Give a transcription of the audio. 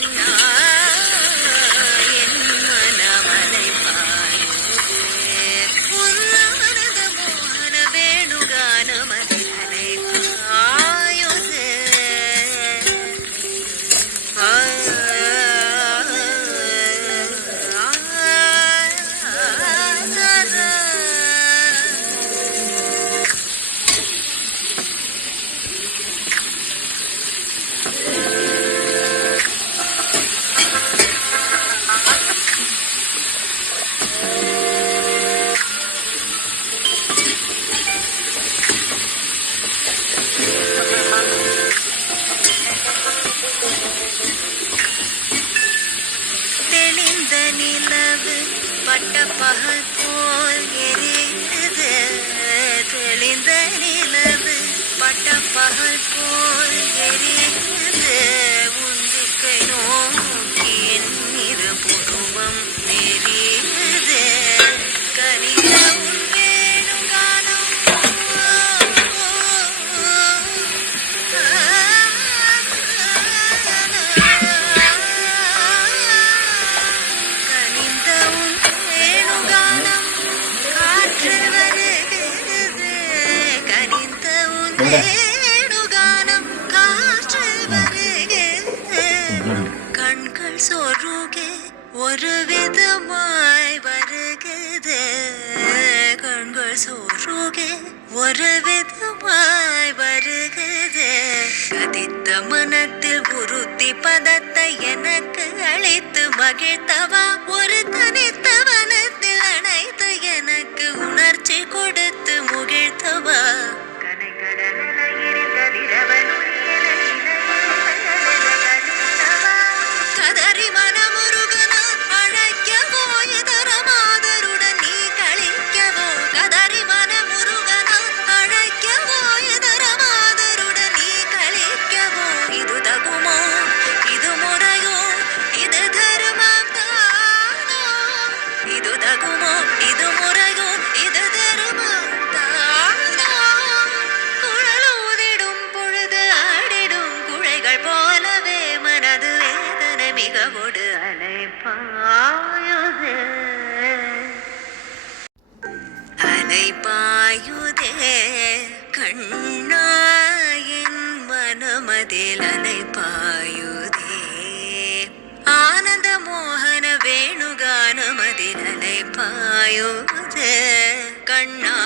கண்ணா என் மனமலை பாயுதே உன்னானந்த மோகன வேணுகானமதிலனை பாயுதே தெளிந்த நிலவு பட்ட பகல் போல் எரியுது தெளிந்த நிலவு பட்ட பகல் போல் எரியுது உந்திக்கை நோக்கி என் இரு புருவம் நெறியுது கனிந்த உன் வேணுகானம் கனிந்த உன் வேணுகானம் காற்று வருகிறது கனிந்த உன் வேணுகானம் காற்று வருகிறது கண்கள் சொருகே ஒரு விதமாய் வருகிறது கண்கள் சொருகே ஒரு விதமாய் வருகிறது கதித்த மனத்தில் உறுத்தி பதத்தை எனக்கு அளித்து மகிழ்த்தவா ஒரு தனித்த வனத்தில் அணைத்து எனக்கு உணர்ச்சி கொடுத்து முகிழ்த்தவா கதறி மனமுருகனா அழைக்கவோ இதரமாதருடன் நீ கழிக்கவோ கதறி மனமுருகனா அழைக்கவோ இதரமாதருடன் நீ கழிக்கவோ இது தகுமோ இது முறையோ இது தருமம் தானோ இது தகுமோ இது முறையோ இது தருமம் தானோ குழலூதிடும் பொழுது ஆடிடும் குழைகள் போலவே மனது வேதனை மிகவோடு அலைபாயுதே அலைபாயுதே கண்ணா என் மனமதில் அலைபாயுதே ஆனந்த மோகன வேணுகானமதில் அலைபாயுதே கண்ணா